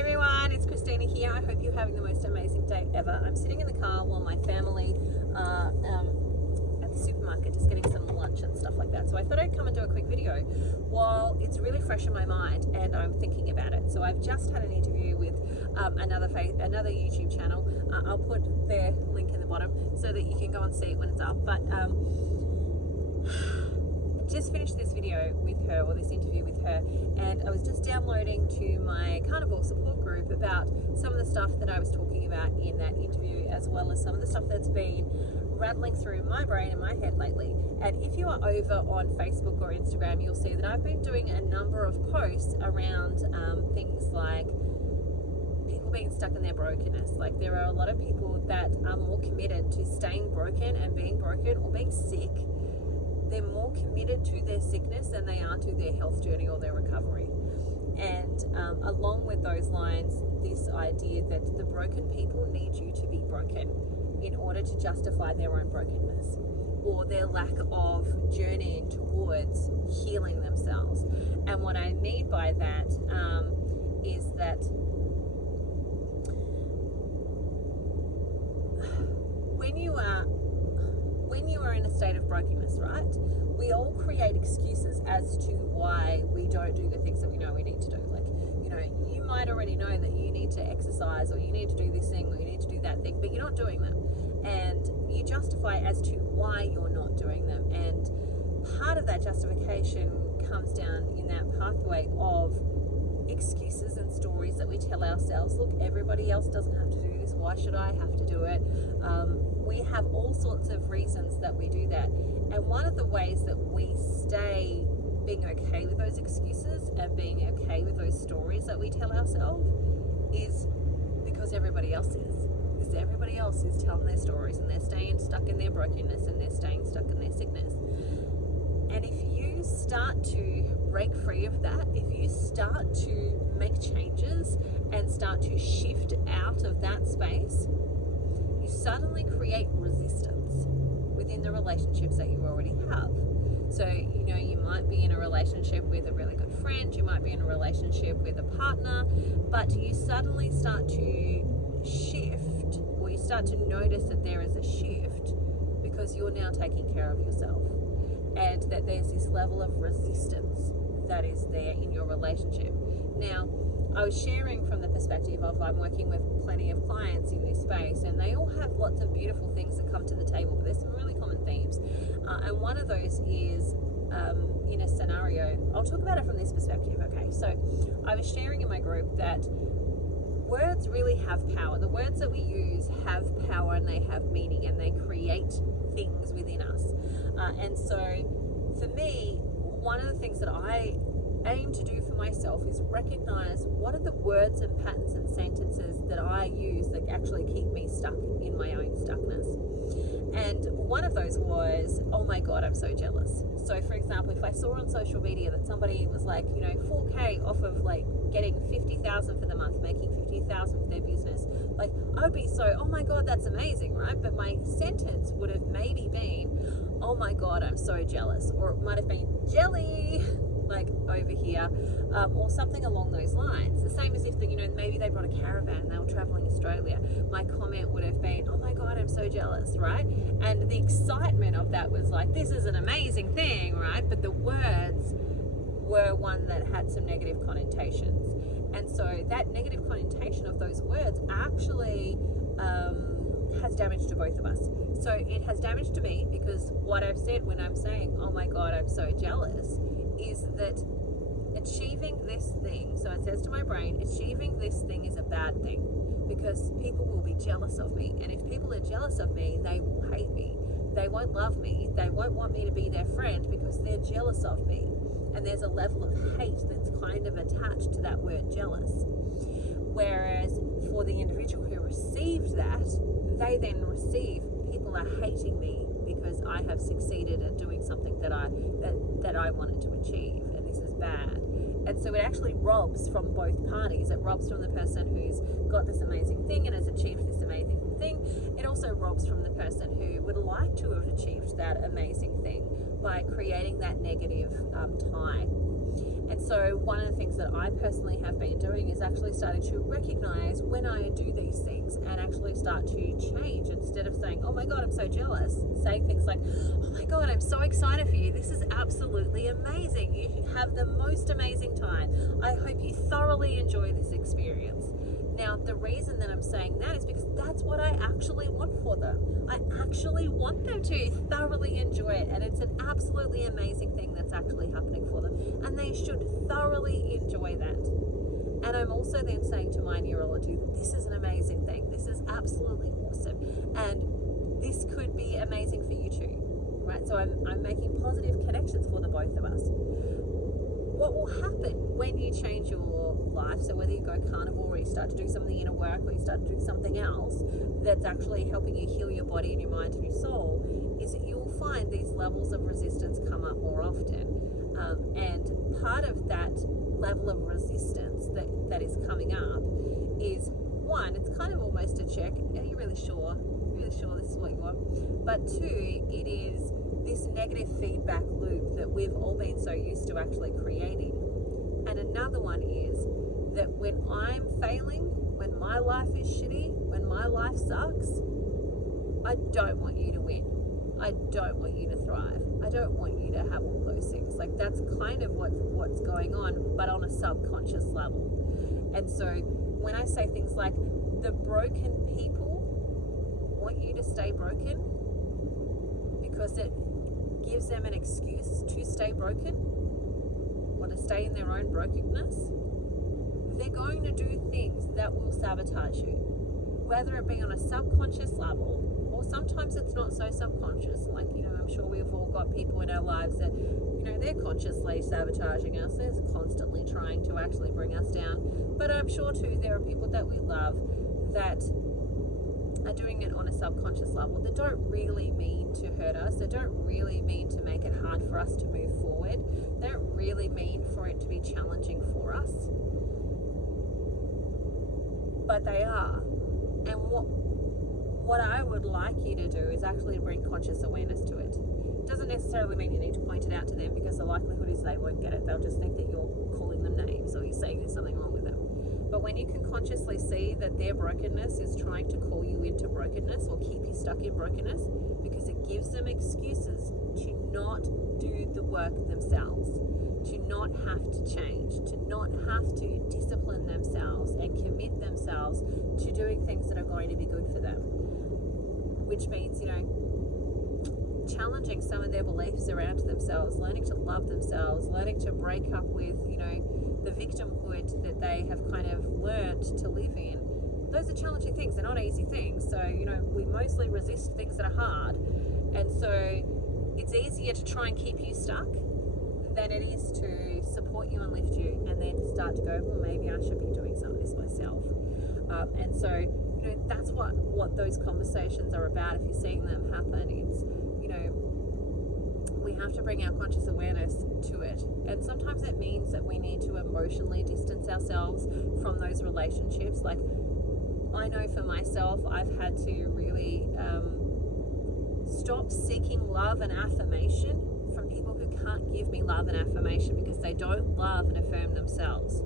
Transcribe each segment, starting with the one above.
Hey everyone, it's Christina here. I hope you're having the most amazing day ever. I'm sitting in the car while my family are at the supermarket just getting some lunch and stuff like that. So I thought I'd come and do a quick video while it's really fresh in my mind and I'm thinking about it. So I've just had an interview with another YouTube channel. I'll put their link in the bottom so that you can go and see it when it's up. But just finished this video with her, or this interview with her, and I was just downloading to my Carnivore support group about some of the stuff that I was talking about in that interview, as well as some of the stuff that's been rattling through my brain and my head lately. And if you are over on Facebook or Instagram, you'll see that I've been doing a number of posts around things like people being stuck in their brokenness. Like, there are a lot of people that are more committed to staying broken and being broken or being sick. They're more committed to their sickness than they are to their health journey or their recovery. And along with those lines, this idea that the broken people need you to be broken in order to justify their own brokenness or their lack of journeying towards healing themselves. And what I mean by that is that when you are in a state of brokenness, right, we all create excuses as to why we don't do the things that we know we need to do. Like, you know, you might already know that you need to exercise, or you need to do this thing, or you need to do that thing, but you're not doing them. And you justify as to why you're not doing them. And part of that justification comes down in that pathway of excuses and stories that we tell ourselves. Look, everybody else doesn't have to do this. Why should I have to do it? We have all sorts of reasons that we do that. And one of the ways that we stay being okay with those excuses and being okay with those stories that we tell ourselves is because everybody else is. Because everybody else is telling their stories and they're staying stuck in their brokenness and they're staying stuck in their sickness. And if you start to break free of that, if you start to make changes and start to shift out of that space, you suddenly create resistance within the relationships that you already have. So, you know, you might be in a relationship with a really good friend, you might be in a relationship with a partner, but you suddenly start to shift, or you start to notice that there is a shift because you're now taking care of yourself, and that there's this level of resistance that is there in your relationship. Now, I was sharing from the perspective of I'm working with plenty of clients in this space, and they all have lots of beautiful things that come to the table, but there's some really common themes. And one of those is in a scenario, I'll talk about it from this perspective. Okay, so I was sharing in my group that words really have power. The words that we use have power, and they have meaning, and they create things within us. And so for me, one of the things that I aim to do for myself is recognize what are the words and patterns and sentences that I use that actually keep me stuck in my own stuckness. And one of those was, oh my God, I'm so jealous. So for example, if I saw on social media that somebody was like, you know, 4K off of like getting 50,000 for the month, making 50,000 for their business, like I would be so, oh my God, that's amazing, right? But my sentence would have maybe been, oh my God, I'm so jealous. Or it might have been jelly, like over here, or something along those lines. The same as if, you know, maybe they brought a caravan and they were traveling Australia. My comment would have been, oh my God, I'm so jealous, right? And the excitement of that was like, this is an amazing thing, right? But the words were one that had some negative connotations. And so that negative connotation of those words actually has damage to both of us. So it has damage to me because what I've said when I'm saying, oh my God, I'm so jealous, is that achieving this thing, so it says to my brain, achieving this thing is a bad thing because people will be jealous of me. And if people are jealous of me, they will hate me. They won't love me. They won't want me to be their friend because they're jealous of me. And there's a level of hate that's kind of attached to that word jealous. Whereas for the individual who received that, they then receive, people are hating me because I have succeeded at doing something that I wanted to achieve, and this is bad. And so it actually robs from both parties. It robs from the person who's got this amazing thing and has achieved this amazing thing. It also robs from the person who would like to have achieved that amazing thing by creating that negative tie. And so one of the things that I personally have been doing is actually starting to recognize when I do these things and actually start to change. Instead of saying, oh my God, I'm so jealous, saying things like, oh my God, I'm so excited for you. This is absolutely amazing. You have the most amazing time. I hope you thoroughly enjoy this experience. Now, the reason that I'm saying that is because that's what I actually want for them. I actually want them to thoroughly enjoy it, and it's an absolutely amazing thing that's actually happening for them, and they should thoroughly enjoy that. And I'm also then saying to my neurology, this is an amazing thing. This is absolutely awesome, and this could be amazing for you too, right? So I'm making positive connections for the both of us. What will happen when you change your life, so whether you go carnivore or you start to do some of the inner work or you start to do something else that's actually helping you heal your body and your mind and your soul, is that you'll find these levels of resistance come up more often. And part of that level of resistance that is coming up is, one, it's kind of almost a check. Are you really sure? Really sure this is what you want? But two, it is this negative feedback loop that we've all been so used to actually creating. And another one is that when I'm failing, when my life is shitty, when my life sucks, I don't want you to win. I don't want you to thrive. I don't want you to have all those things. Like, that's kind of what's going on, but on a subconscious level. And so when I say things like, the broken people want you to stay broken because it gives them an excuse to stay broken or to stay in their own brokenness, they're going to do things that will sabotage you, whether it be on a subconscious level, or sometimes it's not so subconscious. Like, I'm sure we've all got people in our lives that, they're consciously sabotaging us. They're constantly trying to actually bring us down. But I'm sure too, there are people that we love that are doing it on a subconscious level, that don't really mean to hurt us. They don't really mean to make it hard for us to move forward. They don't really mean for it to be challenging for us. But they are. And what I would like you to do is actually bring conscious awareness to it. It doesn't necessarily mean you need to point it out to them, because the likelihood is they won't get it. They'll just think that you're calling them names or you're saying there's something wrong with them. But when you can consciously see that their brokenness is trying to call you into brokenness or keep you stuck in brokenness, because it gives them excuses to not do the work themselves, to not have to change, to not have to discipline themselves and commit themselves to doing things that are going to be good for them. Which means, challenging some of their beliefs around themselves, learning to love themselves, learning to break up with, the victimhood that they have kind of learned to live in. Those are challenging things. They're not easy things. So, we mostly resist things that are hard. And so it's easier to try and keep you stuck than it is to support you and lift you, and then start to go, well, maybe I should be doing some of this myself. And so, that's what those conversations are about. If you're seeing them happen, it's, we have to bring our conscious awareness to it. And sometimes it means that we need to emotionally distance ourselves from those relationships. Like, I know for myself, I've had to really stop seeking love and affirmation from people who can't give me love and affirmation, because they don't love and affirm themselves.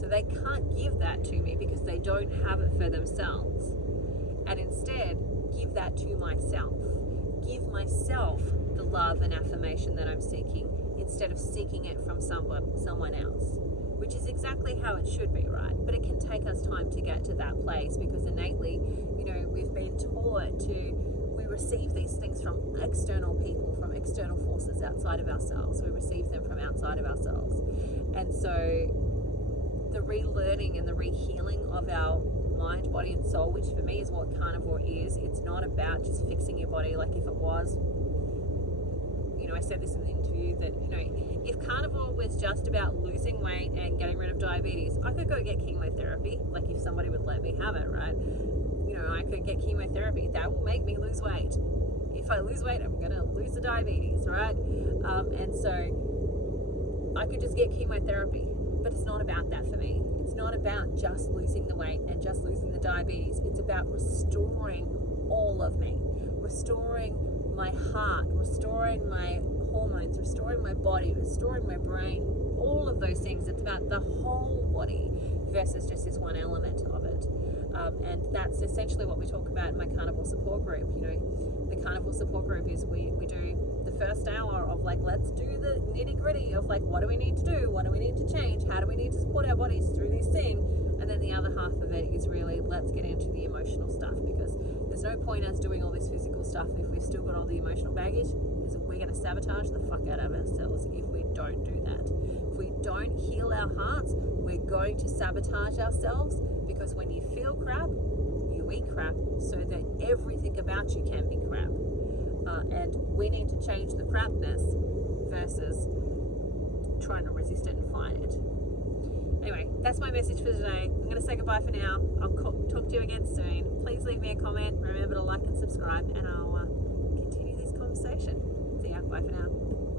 So they can't give that to me because they don't have it for themselves. And instead, give that to myself. Give myself the love and affirmation that I'm seeking, instead of seeking it from someone else, which is exactly how it should be, right? But it can take us time to get to that place, because innately, we've been taught we receive these things from external people, from external forces outside of ourselves. We receive them from outside of ourselves. And so the relearning and the rehealing of our mind, body and soul, which for me is what carnivore is. It's not about just fixing your body. Like, if it was, I said this in the interview, that if carnivore was just about losing weight and getting rid of diabetes, I could go get chemotherapy. Like, if somebody would let me have it, right? I could get chemotherapy. That will make me lose weight. If I lose weight, I'm gonna lose the diabetes, right? And so I could just get chemotherapy. But it's not about that for me. It's not about just losing the weight and just losing the diabetes. It's about restoring all of me, restoring my heart, restoring my hormones, restoring my body, restoring my brain, all of those things. It's about the whole body versus just this one element of it. And that's essentially what we talk about in my Carnivore support group. You know, the Carnivore support group is we do the first hour of like, let's do the nitty gritty of like, what do we need to do? What do we need to change? How do we need to support our bodies through this thing? And then the other half of it is really, let's get into the emotional stuff, because there's no point us doing all this physical stuff if we've still got all the emotional baggage. Because we're going to sabotage the fuck out of ourselves if we don't do that. If we don't heal our hearts, we're going to sabotage ourselves, because when you feel crap, you eat crap, so that everything about you can be crap. And we need to change the crapness versus trying to resist it and fight it. Anyway, that's my message for today. I'm going to say goodbye for now. I'll talk to you again soon. Please leave me a comment. Remember to like and subscribe, and I'll continue this conversation. See ya. Bye for now.